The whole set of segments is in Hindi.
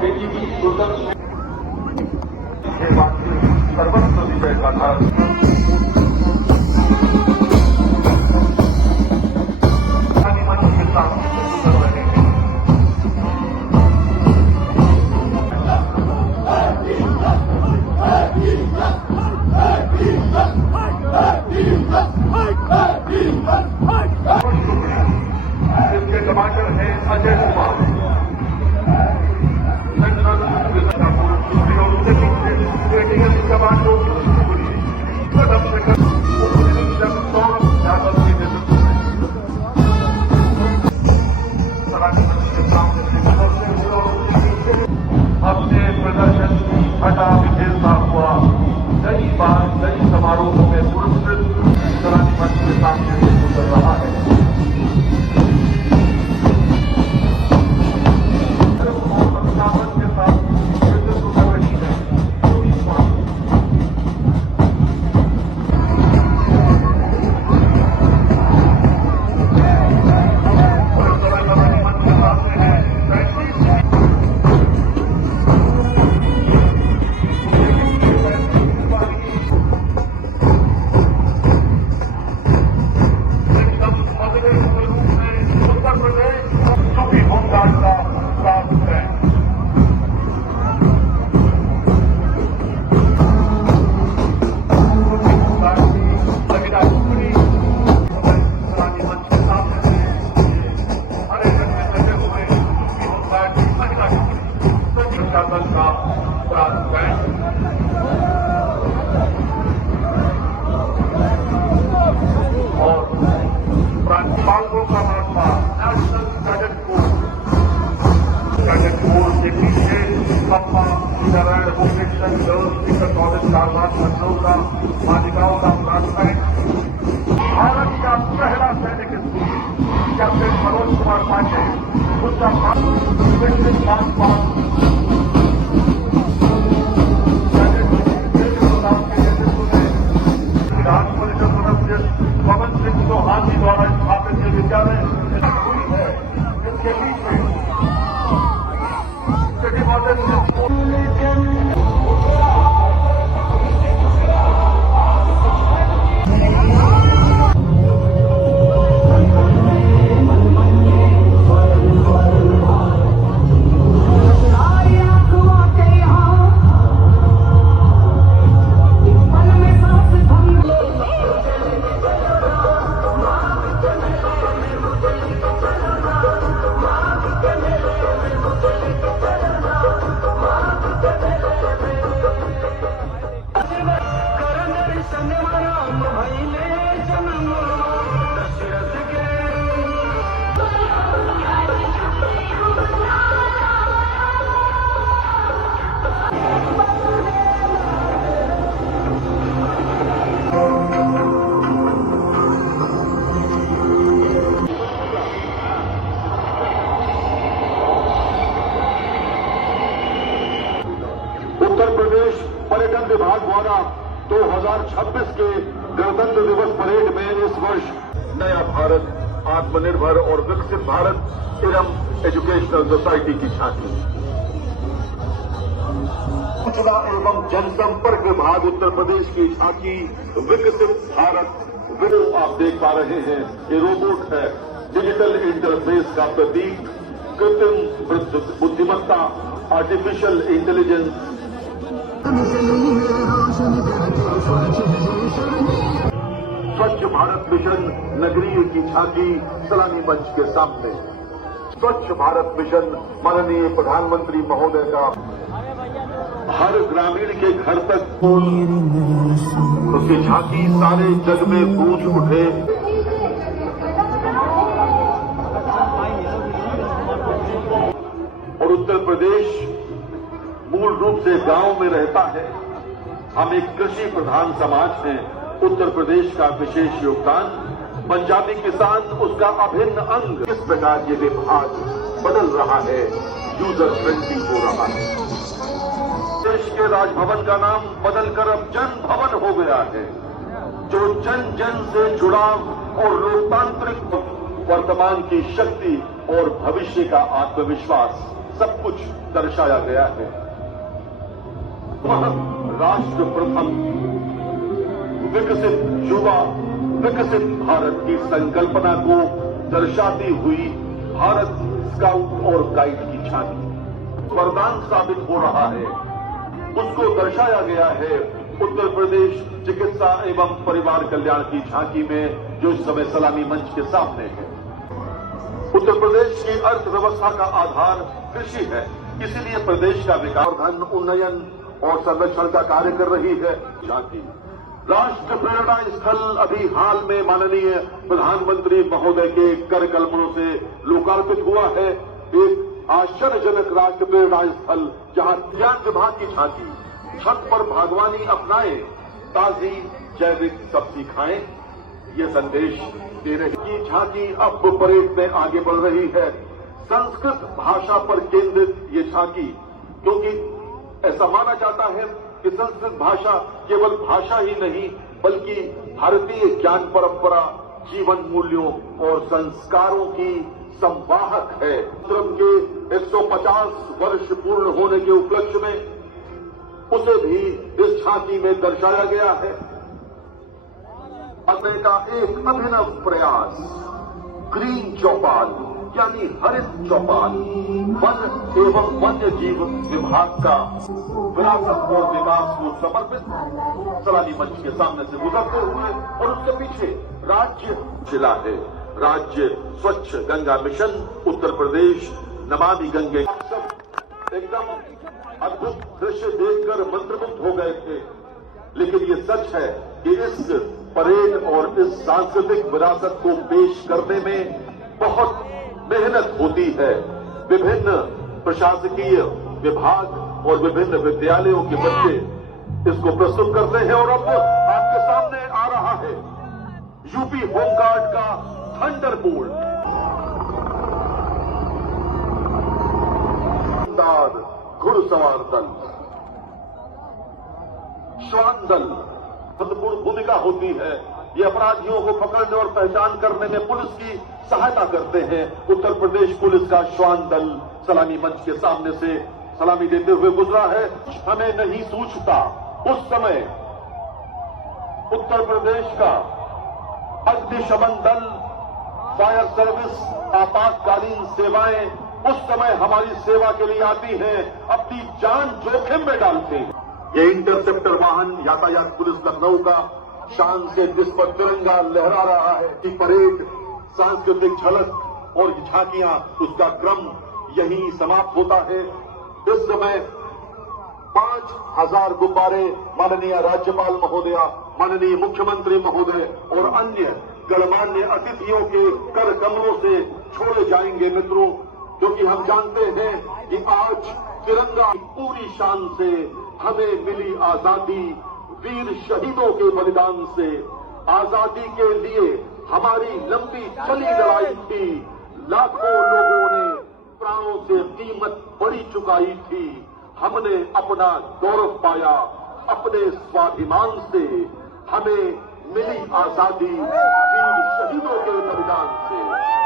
केजीबी सर्वस्व विजय का धारण इसके टमाटर है अजय कुमार अपने प्रदर्शन हटा विजेता हुआ कई बार कई समारोहों में पुरस्कृत सलामी मंच के सामने से गुजर रहा है। मालिकाओं का प्राथमिक भारत का पहला सैनिक कैप्टन मनोज कुमार पांडे उसका विधान परिषद सदस्य पवन सिंह चौहान जी द्वारा स्थापित ये विद्यालय हुई है इसके पीछे पर्यटन विभाग द्वारा 2026 के गणतंत्र दिवस परेड में इस वर्ष नया भारत, आत्मनिर्भर और विकसित भारत एवं एजुकेशनल सोसाइटी की झांकी। सूचना एवं जनसंपर्क विभाग उत्तर प्रदेश की झांकी विकसित भारत वो आप देख पा रहे हैं। ये रोबोट है, डिजिटल इंटरफेस का प्रतीक, कृत्रिम बुद्धिमत्ता, आर्टिफिशियल इंटेलिजेंस। स्वच्छ भारत मिशन नगरीय की झांकी सलामी मंच के सामने। स्वच्छ भारत मिशन माननीय प्रधानमंत्री महोदय का हर ग्रामीण के घर तक उसकी झांकी सारे जग में गूंज उठे। और उत्तर प्रदेश मूल रूप से गांव में रहता है। हम एक कृषि प्रधान समाज हैं। उत्तर प्रदेश का विशेष योगदान, पंजाबी किसान उसका अभिन्न अंग। किस प्रकार ये विभाग बदल रहा है, यूजर फ्रेंडली हो रहा है। देश के राजभवन का नाम बदलकर अब जन भवन हो गया है, जो जन जन से जुड़ाव और लोकतांत्रिक वर्तमान की शक्ति और भविष्य का आत्मविश्वास सब कुछ दर्शाया गया है। वह राष्ट्र प्रथम विकसित युवा विकसित भारत की संकल्पना को दर्शाती हुई भारत स्काउट और गाइड की झांकी वरदान साबित हो रहा है। उसको दर्शाया गया है उत्तर प्रदेश चिकित्सा एवं परिवार कल्याण की झांकी में, जो इस समय सलामी मंच के सामने है। उत्तर प्रदेश की अर्थव्यवस्था का आधार कृषि है, इसीलिए प्रदेश का विकास, धन उन्नयन और संरक्षण का कार्य कर रही है झांकी। राष्ट्र प्रेरणा स्थल अभी हाल में माननीय प्रधानमंत्री महोदय के कर कलमों से लोकार्पित हुआ है। एक आश्चर्यजनक राष्ट्र प्रेरणा स्थल जहां उद्यान विभाग की झांकी, छत पर बागवानी अपनाएं, ताजी जैविक सब्जी खाएं, ये संदेश दे रही की झांकी अब परेड में आगे बढ़ रही है। संस्कृत भाषा पर केंद्रित ये झांकी, क्योंकि ऐसा माना जाता है कि संस्कृत भाषा केवल भाषा ही नहीं बल्कि भारतीय ज्ञान परंपरा, जीवन मूल्यों और संस्कारों की संवाहक है। धर्म के 150 वर्ष पूर्ण होने के उपलक्ष्य में उसे भी इस झांकी में दर्शाया गया है। करने का एक अभिनव प्रयास ग्रीन चौपाल यानी हरित चौपाल वन एवं वन्य जीव विभाग का विरासत और विकास को समर्पित सलामी मंच के सामने से गुजरते हुए, और उसके पीछे राज्य जिला है, राज्य स्वच्छ गंगा मिशन उत्तर प्रदेश, नमामि गंगे। सब एकदम अद्भुत दृश्य देखकर मंत्रमुग्ध हो गए थे, लेकिन ये सच है कि इस परेड और इस सांस्कृतिक विरासत को पेश करने में बहुत मेहनत होती है। विभिन्न प्रशासकीय विभाग और विभिन्न विद्यालयों के बच्चे इसको प्रस्तुत करते हैं, और अब आपके सामने आ रहा है यूपी होमगार्ड का थंडरबोल्ट घुड़सवार दल, श्वान दल महत्वपूर्ण भूमिका होती है। ये अपराधियों को पकड़ने और पहचान करने में पुलिस की सहायता करते हैं। उत्तर प्रदेश पुलिस का श्वान दल सलामी मंच के सामने से सलामी देते हुए गुजरा है। हमें नहीं सूझता उस समय उत्तर प्रदेश का अग्निशमन दल, फायर सर्विस, आपातकालीन सेवाएं उस समय हमारी सेवा के लिए आती हैं, अपनी जान जोखिम में डालते हैं। ये इंटरसेप्टर वाहन यातायात पुलिस लखनऊ का शान से जिस पर तिरंगा लहरा रहा है कि परेड, सांस्कृतिक झलक और झांकियां, उसका क्रम यहीं समाप्त होता है। इस समय 5000 गुब्बारे माननीय राज्यपाल महोदया, माननीय मुख्यमंत्री महोदय और अन्य गणमान्य अतिथियों के कर कमलों से छोड़े जाएंगे मित्रों, क्योंकि हम जानते हैं कि आज तिरंगा पूरी शान से हमें मिली आजादी वीर शहीदों के बलिदान से। आजादी के लिए हमारी लंबी चली लड़ाई थी, लाखों लोगों ने प्राणों से कीमत बड़ी चुकाई थी। हमने अपना गौरव पाया अपने स्वाभिमान से, हमें मिली आजादी वीर शहीदों के बलिदान से।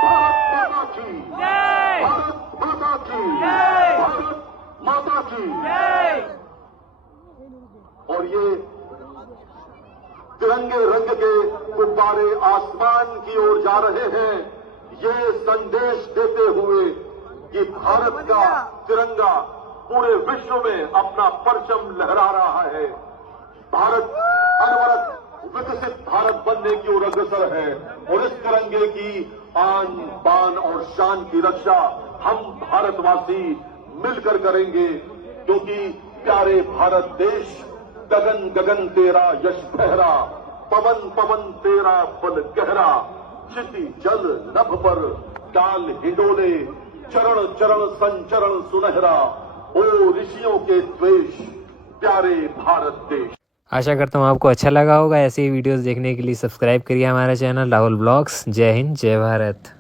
भारत माता की जय, भारत माता की जय, भारत माता की जय। और ये तिरंगे रंग के गुब्बारे आसमान की ओर जा रहे हैं, ये संदेश देते हुए कि भारत का तिरंगा पूरे विश्व में अपना परचम लहरा रहा है। भारत अनवरत विकसित भारत बनने की ओर अग्रसर है, और इस तिरंगे की आन बान और शान की रक्षा हम भारतवासी मिलकर करेंगे, क्योंकि प्यारे भारत देश गगन गगन तेरा यश फहरा, पवन पवन तेरा बल गहरा, क्षिति जल नभ पर डाल हिडोले, चरण चरण संचरण सुनहरा, ओ ऋषियों के द्वेष प्यारे भारत देश। आशा करता हूँ आपको अच्छा लगा होगा। ऐसी वीडियोस देखने के लिए सब्सक्राइब करिए हमारा चैनल राहुल ब्लॉग्स। जय हिंद, जय भारत।